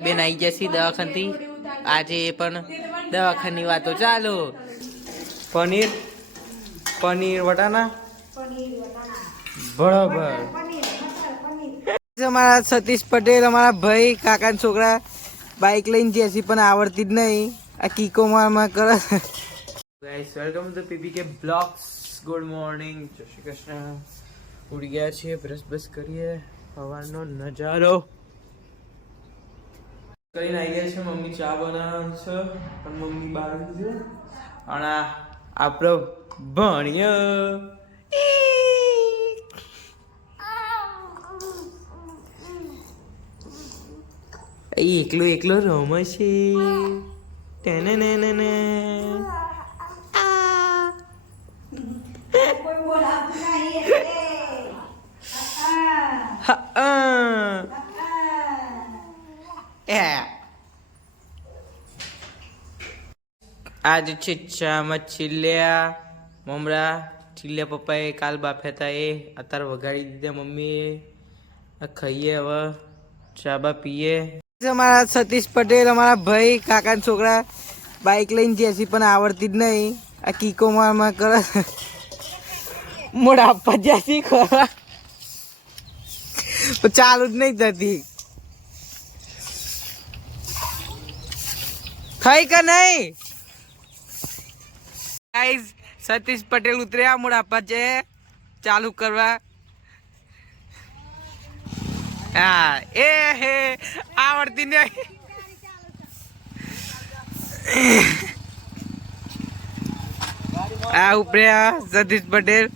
બેન આવી જશે દવાખાનથી આજે પણ દવાખાની વાતો ચાલો પનીર પનીર વટાણા બરાબર અમારા સતીશ પટેલ અમારા ભાઈ કાકા છોકરા બાઇક લઈને જશે પણ આવડતી જ નહીં આ કીકો માં કરે guys welcome to PPK blogs good morning જય શ્રી કૃષ્ણ ઉડી ગયા છીએ બ્રશ કરીએ સવારનો નજારો કરીને આવી ગયા છે મમ્મી ચા બનાવવાનું છે પણ મમ્મી બહાર છે અને આપણો ભણ્યો એકલો એકલો રમે છે તેને ને ને ને आज चिच्चा मछलिया ममरा चिल्ल्या पप्पा ए काल बाफ्या था ए अतार वगाड़ी दीधे मम्मी खाइए अब चाबा पीए हमारा सतीश पटेल हमारा भाई काका छोकरा बाइक लઈને જશે પણ આવડતી જ નહીં આ કીકો માં કરે મોડા આપવા જશે ખરા ચાલુ જ નહીં થતી થઈ કે નહીં ગાઈસ સતીશ પટેલ ઉતર્યા મોડા આપવા છે ચાલુ કરવા હા એ હે આવડતી નહીં આ ઉપર્યા સતીશ પટેલ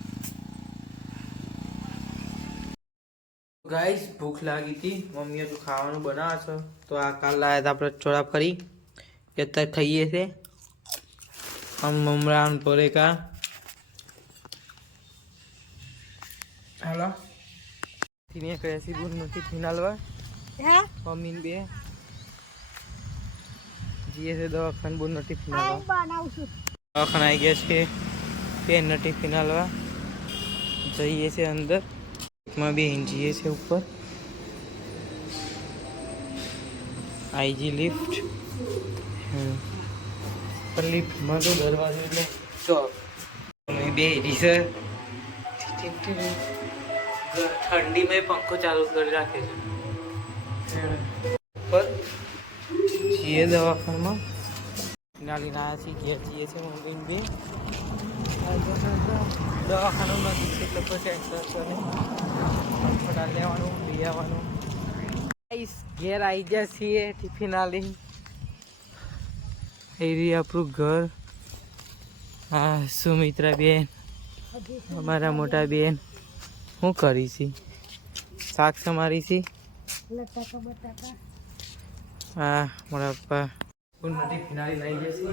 ગાઈસ ભૂખ લાગી હતી મમ્મીએ તો ખાવાનું બનાવે છે તો આ કાલ લાયા હતા આપણે ચોળા ફરી અત્યારે ખાઈએ છે हम ममरान परे का हेलो तीने कैसी दूर नथी फिनालवा है मम्मी बे जीए से दवाखान बोल नथी फिनालवा बनाऊ છું दवाखान आई गया છે पेन नथी फिनालवा જઈએ છે અંદર માં બે જીએ છે ઉપર आईजी लिफ्ट पर लिफ्ट में तो दरवाजे में तो मैं बे सर ठंडी में पंखो चालू कर रखे पर ये दवाखान में नाली ना सी घे चाहिए से मम्मी बे दवाखाना में किसी तो टेंशन करे अस्पताल लेवानो बियावानो इस घेर आई जैसी है टिफिन आली આપણું ઘર હા સુમિત્રા બેન અમારા મોટા બેન શું કરી છે શાક સમારી છે હા મોટા પપ્પા ઉન્નતિ ફિનાલી લઈ જશે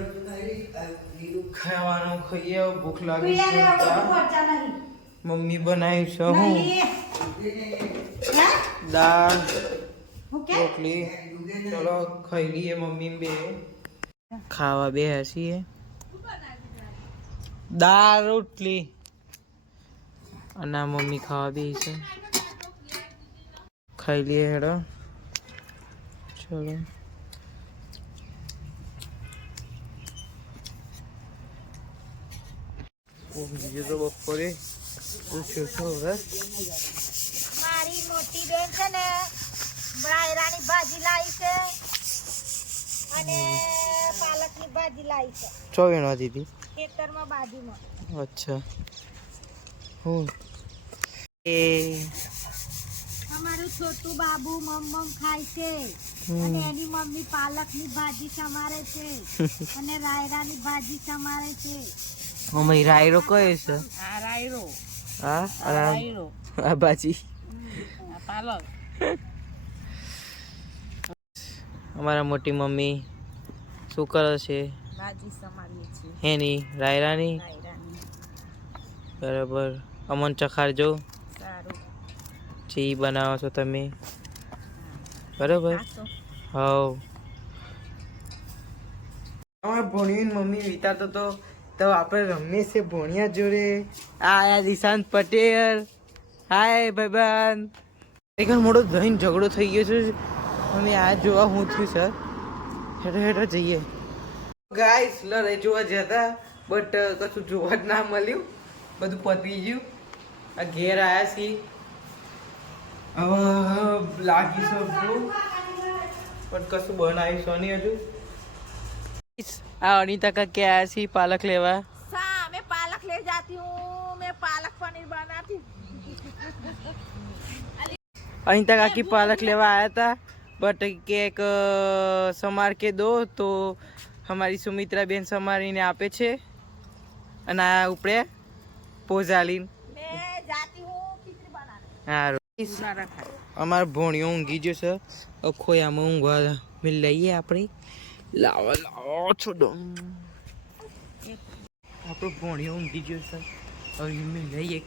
ખાવાનું ખાઈએ ભૂખ લાગી છે મમ્મી બનાવ્યું છે હું દાળ રોટલી ચલો ખાઈ લઈએ મમ્મી બે ખાવા બે હસીએ દાળ રોટલી અને મમ્મી ખાવા બે છે ખાઈ લઈએ હેડો ચલો બીજું તો બપોરે પૂછ્યું છું હવે મારી મોટી બેન છે ને બ્રાયરાની ભાજી લાવી છે અને પાલકની ભાજી લાવી છે ચોવીણવા દીધી ખેતરમાં બાજુમાં અચ્છા હું એ અમારું છોટું બાબુ મમ ખાય છે અને એની મમ્મી પાલકની ભાજી સમારે છે અને રાયરાની ભાજી સમારે છે મમ્મી રાયરો કયો છે આ રાયરો હા રાયરો આ ભાજી પાલક અમારા મોટી મમ્મી શું કરે છે ભાજી સમારીએ છીએ એની રાયરાની બરાબર અમન ચખાડજો સારું જી બનાવો છો તમે બરાબર હા અમારા ભોણિયું મમ્મી વિચારતો તો આપણે રમીએ છે ભોણિયા જોડે આયા દિશાંત પટેલ હાય ભાઈબાન એક મોટો જઈને ઝઘડો થઈ ગયો છે અમે આ જોવા હું થયું સર હેઠો હેઠો જઈએ ગાઈસ લડાઈ જોવા જતા બટ કશું જોવા જ ના મળ્યું બધું પતી ગયું આ ઘેર આવ્યા છીએ હવે લાગી શકું પણ કશું બનાવીશું નહીં હજુ આ અનિતા કા કે આયા છીએ પાલક લેવા मैं पालक ले जाती हूँ मैं पालक पनीर बनाती अनिता काकी पालक लेवा आया था बट केक समार के दो तो हमारी सुमित्रा बेन समारीने આપે છે અને આ ઉપડે પોઝાલીન मैं जाती हूँ खिचड़ी बनाने હા અમાર ભોણિયો ઊંઘી ગયો છે અખોયામાં ઊંઘવા મિલ લઈએ આપણે લાવો લાવો છોડો આપણો ભોણિયો ઊંઘી ગયો છે હવે મિલ લઈએ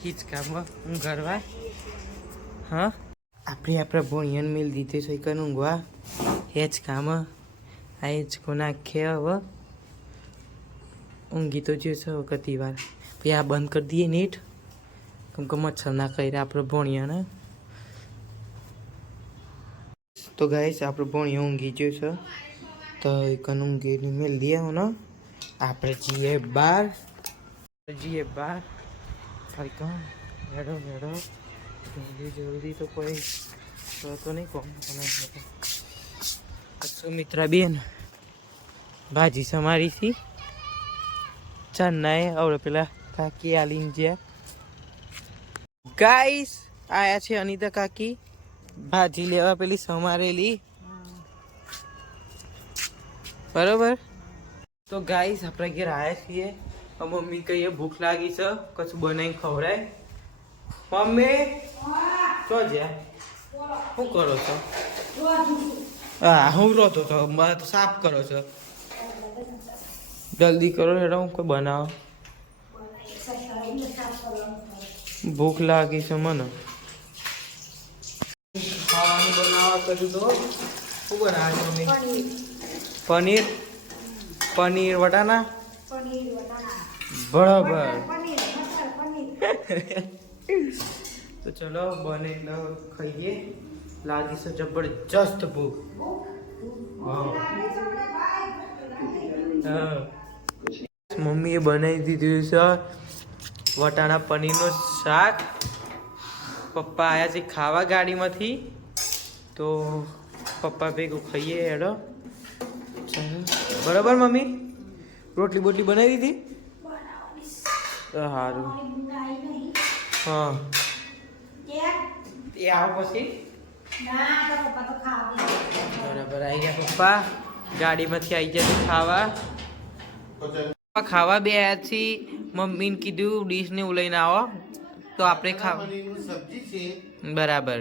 હિચકામાં ઊંઘાડવા હા આપણે આપણા ભોણિયાને મિલ દીધે છે કન ઊંઘવા હેચકામાં આ હેચકો નાખ્યા હવે ઊંઘી તો જ્યો છે વખત વાર પછી આ બંધ કરી દઈએ નેટ કેમ કે મચ્છર ના કરી આપણે ભોણિયાને તો ગાઈસ આપણો ભોણિયો ઊંઘી ગયો છે તો કન ઊંઘીને મેલ દઈએ ને આપણે જઈએ બાર ભાઈ કહું હેડો હેડો જલ્દી તો કોઈ તો નહીં કોમ સુમિત્રા બેન ભાજી સમારી હતી ચાંદનાએ આવડે પેલા કાકી આલીને જ્યાં ગાઈસ આયા છે અનિતા કાકી ભાજી લેવા પેલી સમારેલી બરોબર તો ગાઈસ આપણે ઘેર આવ્યા છીએ મમ્મી કહીએ ભૂખ લાગી છે કશું બનાવીને ખવડાય મમ્મી તો જ્યાં શું કરો છો હા હું રોતો છો મારે તો સાફ કરો છો જલ્દી કરો હેડો હું કોઈ બનાવો ભૂખ લાગી છે મને ખાવાનું બનાવવા કર્યું તો શું બનાવે મમ્મી પનીર પનીર વટાણા બરાબર તો ચલો બને એટલે ખાઈએ લાગી છે જબરજસ્ત ભૂખ મમ્મીએ બનાવી દીધું છે વટાણા પનીરનું શાક પપ્પા આવ્યા છે ખાવા ગાડીમાંથી તો પપ્પા ભેગું ખાઈએ હેડો બરાબર મમ્મી રોટલી બોટલી બનાવી દીધી સારું હા એ આવો પછી બરાબર આવી ગયા પપ્પા ગાડીમાંથી આવી ગયા ખાવા ખાવા બે આવ્યા છીએ મમ્મીને કીધું ડીશ ને હું લઈને આવો તો આપણે ખાવા સબ્જી છે બરાબર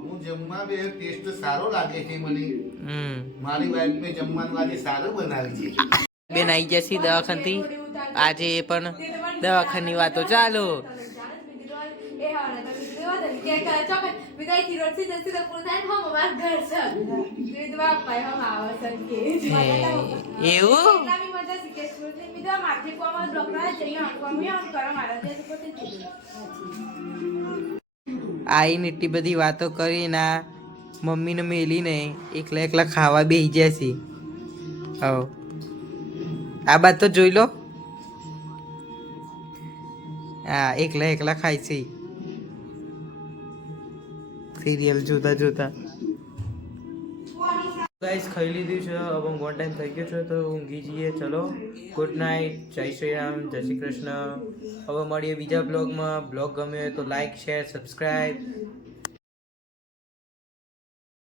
હું જમવા બે ટેસ્ટ સારો લાગે છે મને મારી વાઈફ ને જમવાનું આજે સારું બનાવી છે બેન આવી જશે દવાખાનથી આજે પણ દવાખાની વાતો ચાલો એવું આઈને એટલી બધી વાતો કરી ના મમ્મીને મેલી નહીં એકલા એકલા ખાવા બેસી જશે હવ આ બાત તો જોઈ લો હા એકલા એકલા ખાય છે સિરિયલ જોતા જોતા ગાઈસ ખાઈ લીધું છે હવે ઊંઘવાનો ટાઈમ થઈ ગયો છે તો ઊંઘી જઈએ ચલો ગુડ નાઇટ જય શ્રી રામ જય શ્રી કૃષ્ણ હવે મળીએ બીજા બ્લોગમાં બ્લોગ ગમે તો લાઈક શેર સબસ્ક્રાઈબ